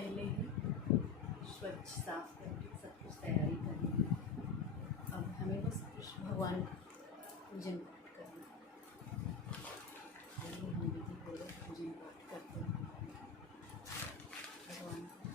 पहले ही स्वच्छ साफ करके सब कुछ तैयारी करनी है। अब हमें बस कृष्ण भगवान का पूजन पाठ करना है। पहले हम विधि पूर्वक पूजन पाठ करते हैं भगवान को।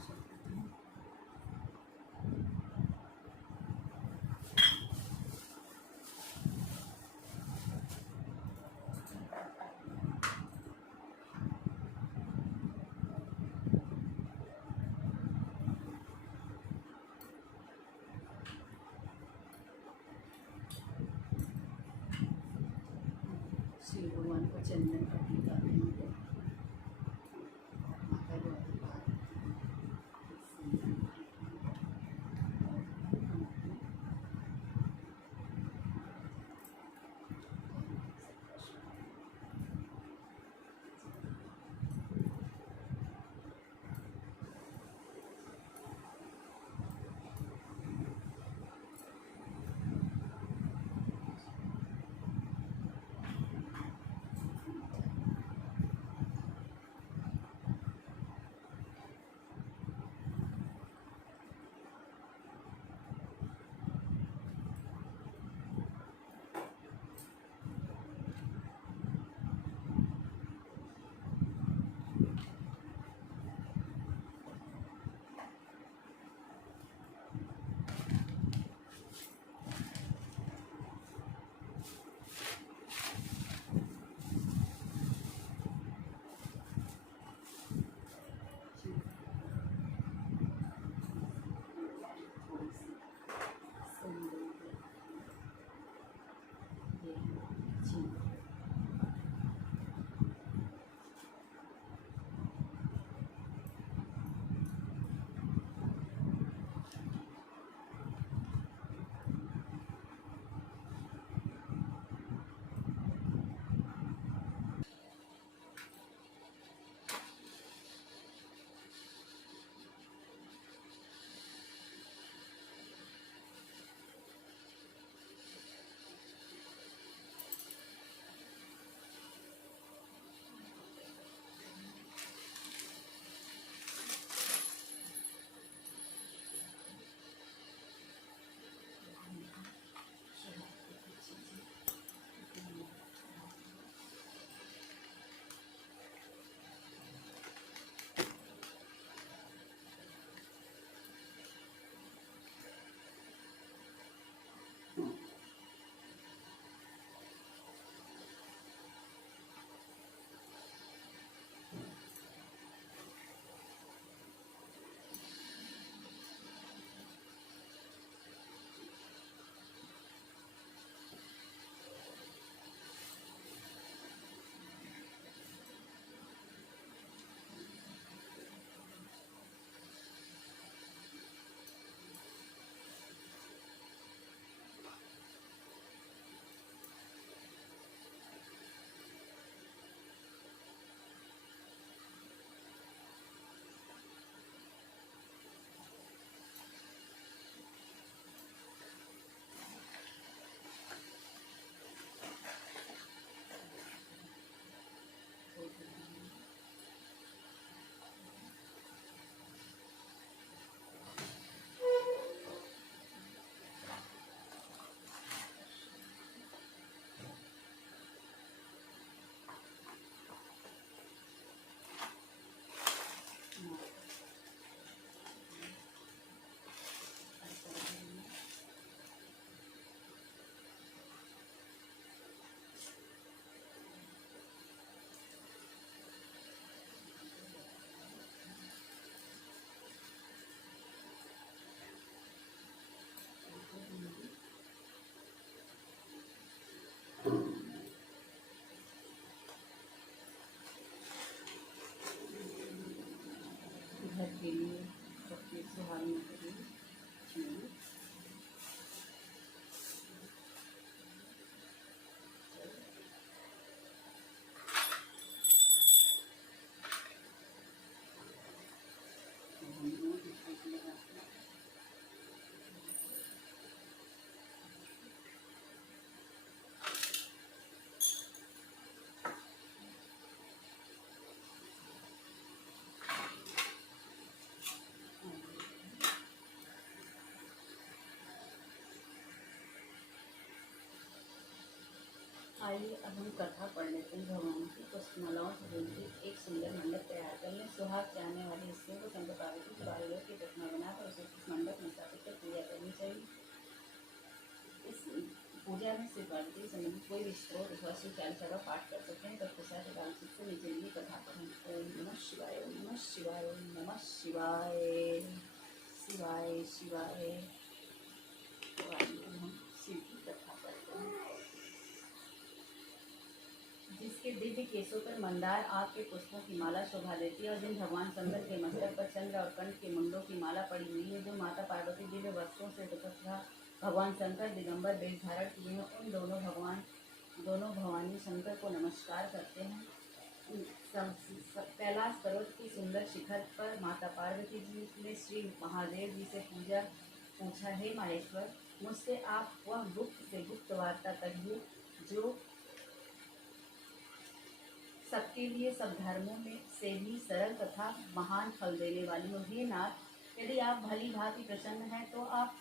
श्री भगवान को चंदन का टीका पहनाते हैं। माता द्वारा घर के लिए, सबके सुहाने के लिए आइए अब हम कथा पढ़ लेते हैं भगवान की। कुछ मालाओं से जुड़ती एक सुंदर मंडप तैयार कर लें। सुहाग चाहने वाले स्त्रियों को शंकर पार्वती के बालक की प्रतिमा बनाकर उसे इस मंडप में स्थापित कर पूजा करनी चाहिए। इस पूजा में श्री पार्वती से संबंधित कोई भी स्त्रोत अथवा शिव चालीसा का पाठ कर सकते हैं। तत्पश्चात के बाद से नीचे लिए कथा पढ़ें। ओम नमः शिवाय, ओम नमः शिवाय, ओम नमः शिवाय, शिवाय शिवाय। तो आइए हम शिव की कथा पढ़ते हैं। जिसके दिव्य केशों पर मंदार आग के पुष्पों की माला शोभा देती है और जिन भगवान शंकर के मस्तक पर चंद्र और कंठ के मुंडों की माला पड़ी हुई है, जो माता पार्वती दिव्य वस्त्रों से तथा भगवान शंकर दिगंबर वेश धारण किए हैं, उन दोनों भवानी शंकर को नमस्कार करते हैं। कैलाश पर्वत की सुंदर शिखर पर माता पार्वती जी ने श्री महादेव जी से पूछा, हे माहेश्वर, मुझसे आप वह गुप्त से गुप्त वार्ता कहिए जो सबके लिए सब धर्मों में से भी सरल तथा महान फल देने वाली हो। हे नाथ, यदि आप भली भांति प्रसन्न हैं तो आप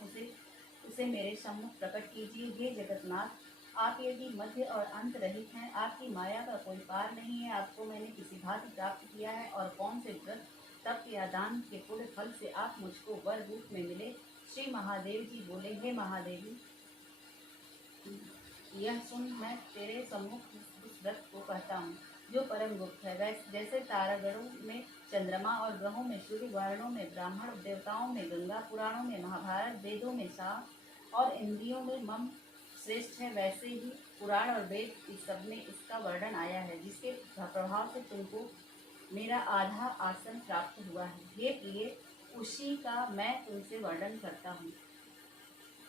उसे मेरे सम्मुख प्रकट कीजिए। हे जगतनाथ, आप यदि मध्य और अंत रहित हैं, आपकी माया का कोई पार नहीं है, आपको मैंने किसी भांति प्राप्त किया है और कौन से व्रत तप या दान के पुण्य फल से आप मुझको वर रूप में मिले। श्री महादेव जी बोले, हे महादेवी, यह सुन मैं तेरे सम्मुख उस व्रत को कहता हूँ जो परम गुप्त है। जैसे तारागणों में चंद्रमा और ग्रहों में सूर्य, वर्णों में ब्राह्मण, देवताओं में गंगा, पुराणों में महाभारत, वेदों में शाह और इंद्रियों में मम श्रेष्ठ है, वैसे ही पुराण और वेद इस सब में इसका वर्णन आया है, जिसके प्रभाव से तुमको मेरा आधा आसन प्राप्त हुआ है। हे प्रिय, उसी का मैं तुमसे वर्णन करता हूँ।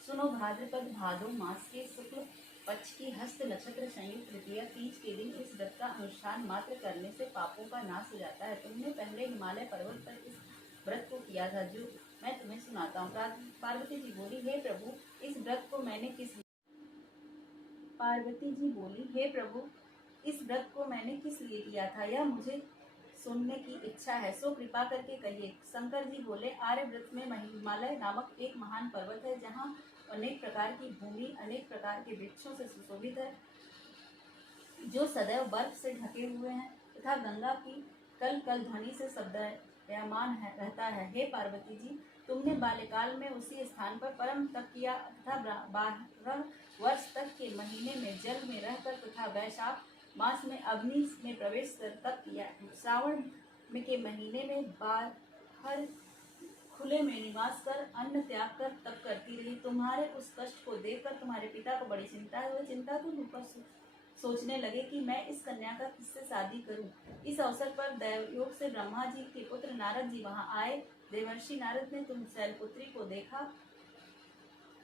सुनो, भाद्रपद भादो मास के शुक्ल पक्ष की हस्त नक्षत्र संयुक्त तृतीया तीज के दिन इस व्रत का अनुष्ठान मात्र करने से पापों का नाश हो जाता है। तुमने पहले हिमालय पर्वत पर इस व्रत को किया था, जो मैं तुम्हें सुनाता हूँ। पार्वती जी बोली, हे प्रभु, इस व्रत को मैंने किस लिए किया था, यह मुझे सुनने की इच्छा है, सो कृपा करके कहिए। शंकर जी बोले, आर्यव्रत में हिमालय नामक एक महान पर्वत है, जहाँ अनेक प्रकार की भूमि अनेक प्रकार के वृक्षों से सुशोभित है, जो सदैव बर्फ से ढके हुए हैं तथा गंगा की कल कल ध्वनि से शब्दायमान रहता है। हे पार्वती जी, तुमने बाल्यकाल में उसी स्थान पर परम तप किया तथा 12 वर्ष तक के महीने में जल में रहकर तथा वैशाख मास में अग्नि में प्रवेश कर तप किया। श्रावण के महीने में बाहर खुले में निवास कर अन्न त्याग कर तप करती रही। तुम्हारे उस कष्ट को देखकर तुम्हारे पिता को बड़ी चिंता हुई। चिंतातुर होकर सोचने लगे कि मैं इस कन्या का किससे शादी करूं। इस अवसर पर दैवयोग से ब्रह्मा जी के पुत्र नारद जी वहां आए। देवर्षि नारद ने तुम शैलपुत्री को देखा।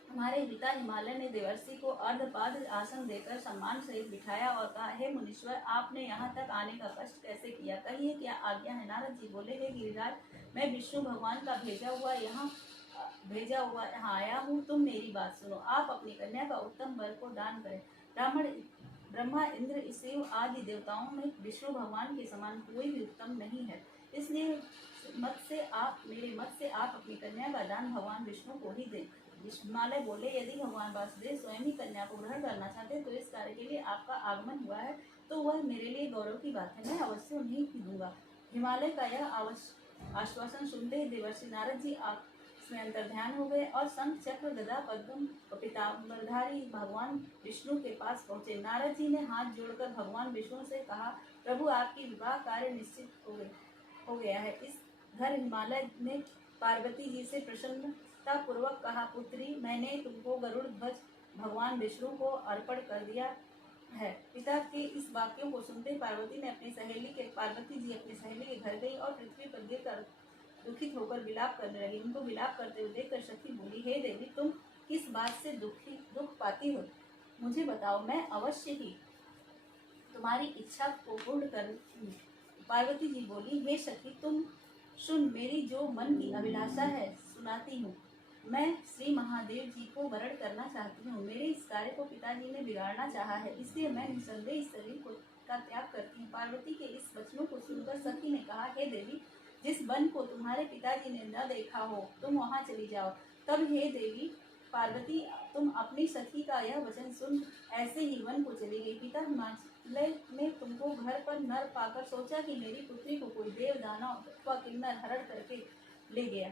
हमारे पिता हिमालय ने देवर्षि को अर्धपाद आसन देकर सम्मान सहित बिठाया और कहा, हे मुनीश्वर, आपने यहाँ तक आने का कष्ट कैसे किया, कहिए क्या आज्ञा है। नारद जी बोले, हे गिरिराज, मैं विष्णु भगवान का भेजा हुआ यहाँ आया हूँ। तुम मेरी बात सुनो। आप अपनी कन्या का उत्तम वर को दान करें। ब्रह्मा, इंद्र, शिव आदि देवताओं में विष्णु भगवान के समान कोई भी उत्तम नहीं है, इसलिए मेरे मत से आप अपनी कन्या का दान भगवान विष्णु को ही दें। हिमालय बोले, यदि भगवान वासुदेव स्वयं ही कन्या को ग्रहण करना चाहते तो इस कार्य के लिए आपका आगमन हुआ है, तो वह मेरे लिए गौरव की बात है, मैं अवश्य उन्हें दूंगा। हिमालय का यह आश्वासन सुनते ही देवर्षि नारद जी इसमें अंतर्ध्यान हो गए और शंख, चक्र, गदा, पद्म और पीताम्बरधारी भगवान विष्णु के पास पहुंचे। नारद जी ने हाथ जोड़कर भगवान विष्णु से कहा, प्रभु, आपकी विवाह कार्य निश्चित हो गया है। इस घर हिमालय ने पार्वती जी से प्रसन्नता पूर्वक कहा, पुत्री, मैंने तुमको गरुड़ ध्वज भगवान विष्णु को अर्पण कर दिया है। पिता के इस वाक्यों को सुनते पार्वती जी अपनी सहेली के घर गई और पृथ्वी पर गिरकर दुखित होकर विलाप करने लगी। उनको विलाप करते हुए देखकर सखी बोली, हे देवी, तुम किस बात से दुख पाती हो, मुझे बताओ, मैं अवश्य ही तुम्हारी इच्छा को पूर्ण करूंगी। पार्वती जी बोली, हे सखी, तुम सुन, मेरी जो मन की अभिलाषा है सुनाती हूँ। मैं श्री महादेव जी को वरण करना चाहती हूँ। मेरे इस कार्य को पिताजी ने बिगाड़ना चाहा है, इसलिए मैं निसंदेह इस शरीर का त्याग करती हूँ। पार्वती के इस वचनों को सुनकर सखी ने कहा, हे देवी, जिस वन को तुम्हारे पिताजी ने न देखा हो, तुम वहाँ चली जाओ। तब हे देवी, पार्वती तुम अपनी सखी का यह वचन सुन ऐसे ही वन को चली गई। पिता हिमालय ने तुमको घर पर नर पाकर सोचा कि मेरी पुत्री को कोई देव दानव अथवा किन्नर हरण करके ले गया।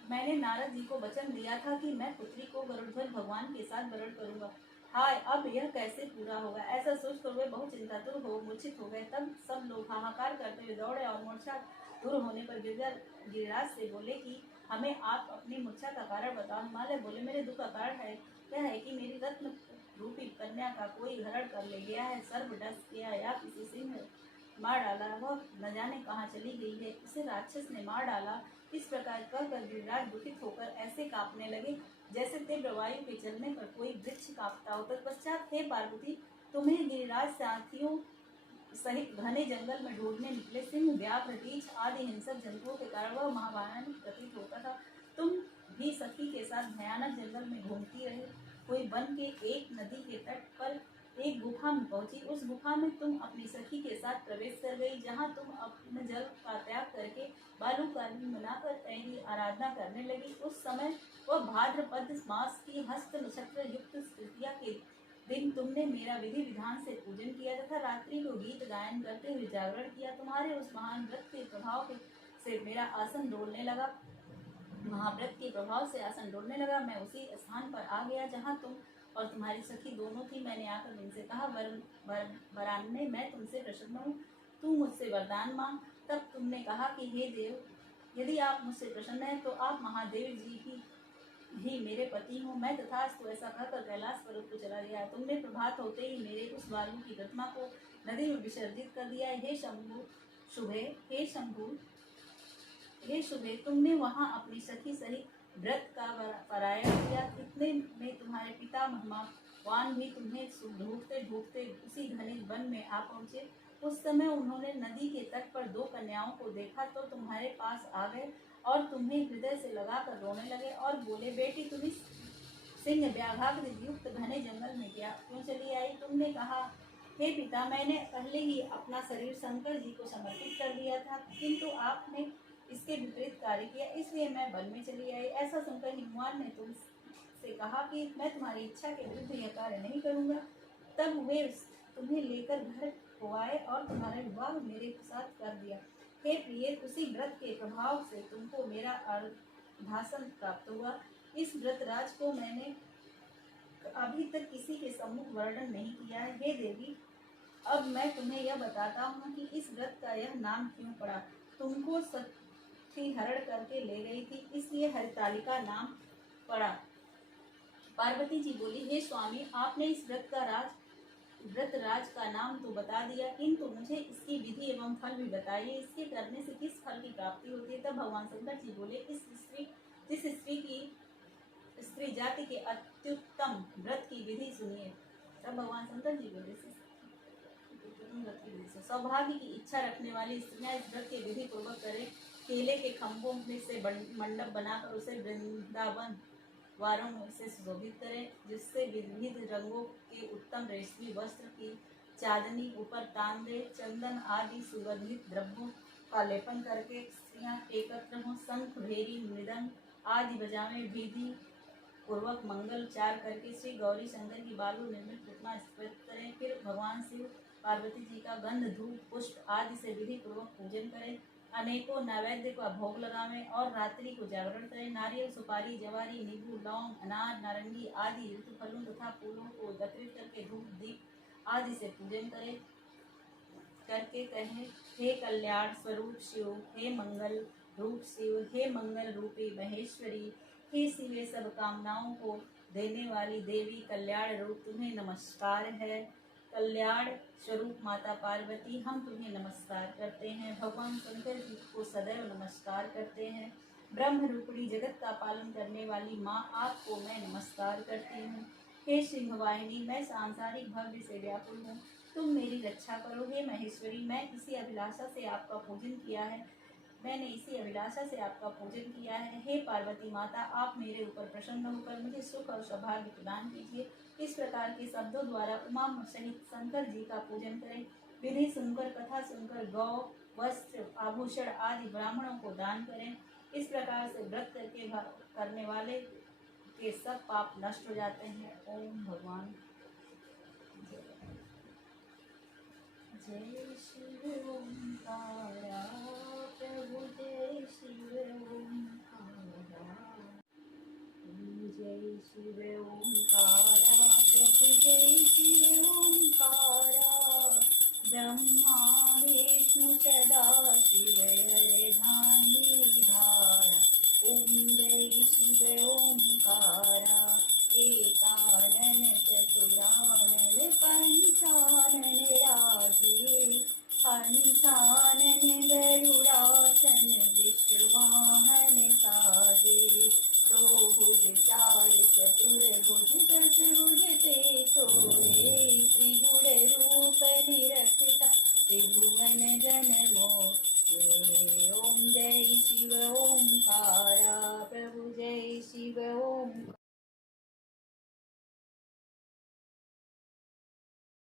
मैंने नारद जी को वचन दिया था कि मैं पुत्री को गरुड़ध्वज भगवान के साथ वरण करूंगा। हाय, अब यह कैसे पूरा होगा? ऐसा सोचकर वे बहुत चिंतातुर हो मूर्छित हो गए। तब सब लोग हाहाकार करते हुए दौड़े और मूर्छा दूर होने पर गिरिराज से बोले कि हमें आप अपनी मूर्छा का कारण बताओ। हिमालय बोले, मेरे दुख का कारण है यह है कि मेरी रत्न रूपी कन्या का कोई हरण कर ले गया है। सर्प डस गया या किसी सिंह ने मार डाला, वह न जाने कहाँ चली गई है, इसे राक्षस ने मार डाला। इस प्रकार कहकर गिरिराज दुखित होकर ऐसे कांपने लगे जैसे तीव्र वायु के चलने पर कोई वृक्ष कांपता हो। तत्पश्चात हे पार्वती, तुम्हें गिरिराज साथियों सहित घने जंगल में ढूंढने निकले सिंह, व्याघ्र, रीछ आदि हिंसक जंतुओं के कारण वह महाभयानक प्रतीत होता था। तुम भी सखी के साथ भयानक जंगल में घूमती रहे हुई वन के एक नदी के तट पर एक गुफा में पहुंची। उस गुफा में तुम अपनी सखी के साथ प्रवेश कर गई, जहां तुम अपने जल का त्याग करके बालू का लिंग बनाकर तेरी आराधना करने लगी। उस समय वह भाद्रपद मास की हस्त नक्षत्र युक्त तृतीया के दिन तुमने मेरा विधि विधान से पूजन किया तथा रात्रि को गीत गायन करते हुए जागरण किया। तुम्हारे उस महान व्रत के प्रभाव से मेरा आसन डोलने लगा। महाव्रत के प्रभाव से आसन डोलने लगा। मैं उसी स्थान पर आ गया जहाँ तुम और तुम्हारी सखी दोनों थी। मैंने आकर उनसे कहा, वरान्ने, मैं तुमसे प्रसन्न हूँ, तू मुझसे वरदान मांग। तब तुमने कहा कि हे देव, यदि आप मुझसे प्रसन्न हैं तो आप महादेव जी की ही मेरे पति हूँ। मैं तथास्तु ऐसा कहकर कैलाश पर्वत को चला गया। तुमने प्रभात होते ही मेरे उस बालू की प्रतिमा को नदी में विसर्जित कर दिया। हे शंभु शुभे, हे शुभे, तुमने वहाँ अपनी सखी सहित व्रत का परायण किया। इतने में तुम्हारे पिता महावान भी तुम्हें ढूंढते ढूंढते उसी घने वन में आ पहुँचे। उस समय उन्होंने नदी के तट पर दो कन्याओं को देखा तो तुम्हारे पास आ गए और तुम्हें हृदय से लगाकर रोने लगे और बोले, बेटी, तुम इस सिंह व्याघ्र युक्त घने जंगल में क्यों चली आई? तुमने कहा, हे पिता, मैंने पहले ही अपना शरीर शंकर जी को समर्पित कर दिया था, किंतु आपने इसके विपरीत कार्य किया, इसलिए मैं वन में चली आई। ऐसा सुनकर हिमवान ने तुमसे कहा कि मैं तुम्हारी इच्छा के विरुद्ध यह कार्य नहीं करूँगा। तब वे तुम्हें लेकर घर को आए और तुम्हारा विवाह मेरे साथ कर दिया। हे प्रिय, उसी व्रत के प्रभाव से तुमको मेरा अर्धासन प्राप्त हुआ। इस व्रत राज को मैंने अभी तक किसी के सम्मुख वर्णन नहीं किया है। हे देवी, अब मैं तुम्हें यह बताता हूँ कि इस व्रत का यह नाम क्यों पड़ा। तुमको सखी हरण करके ले गई थी, इसलिए हरितालिका नाम पड़ा। पार्वती जी बोली, हे स्वामी, आपने इस व्रत राज का नाम तो बता दिया, किंतु मुझे इसकी विधि एवं फल भी बताइए। इसके करने से किस फल की प्राप्ति होती है? तब भगवान शंकर जी बोले, जिस स्त्री की स्त्री जाति के अत्युत्तम व्रत की विधि सुनिए। तब भगवान शंकर जी बोले, सौभाग्य की इच्छा रखने वाली स्त्रियां इस व्रत के विधि पूर्वक करें। केले के खम्भों में से मंडप बनाकर उसे वृंदावन वारों से सुशोभित करें, जिससे विविध रंगों के उत्तम रेशमी वस्त्र की चांदनी ऊपर तान दे। चंदन आदि सुगंधित द्रव्यों का लेपन करके स्त्रियां एकत्र हों। शंख, भेरी, मृदंग आदि बजावे। विधि पूर्वक मंगलचार करके श्री गौरी शंकर की बालू निर्मित प्रतिमा स्थापित करें। फिर भगवान शिव पार्वती जी का गंध, धूप, पुष्प आदि से विधि पूर्वक पूजन करें। अनेकों नैवेद्य का भोग लगावें और रात्रि को जागरण करें। नारियल, सुपारी, जवारी, नींबू, लौंग, अनार, नारंगी आदि ऋतु फलों तथा फूलों को एकत्रित करके धूप, दीप आदि से पूजन करें। करके कहें, हे कल्याण स्वरूप शिव, हे मंगल रूप शिव, हे मंगल रूपी महेश्वरी, हे शिव, सब कामनाओं को देने वाली देवी, कल्याण रूप तुम्हें नमस्कार है। कल्याण स्वरूप माता पार्वती, हम तुम्हें नमस्कार करते हैं। भगवान शंकर जी को सदैव नमस्कार करते हैं। ब्रह्म रूपिणी जगत का पालन करने वाली माँ, आपको मैं नमस्कार करती हूँ। हे सिंहवाहिनी, मैं सांसारिक भव्य से व्याकुल हूँ, तुम मेरी रक्षा करो। हे महेश्वरी, मैंने इसी अभिलाषा से आपका पूजन किया है। हे पार्वती माता, आप मेरे ऊपर प्रसन्न होकर मुझे सुख और सौभाग्य प्रदान कीजिए। इस प्रकार के शब्दों द्वारा उमा सहित शंकर जी का पूजन करें। विधि सुनकर, कथा सुनकर गौ वस्त्र आभूषण आदि ब्राह्मणों को दान करें। इस प्रकार से व्रत करने वाले के सब पाप नष्ट हो जाते हैं। ओम भगवान। जय शिव ओंकारा प्रभु जय शिव ओंकारा। जय शिव ओंकारा प्रभु जय शिव ओंकारा। ब्रह्मा विष्णु सदा शिव हरि धारा। ओम जय शिव ओंकारा। एकानन चतुरानन पंचानन राजे हंसा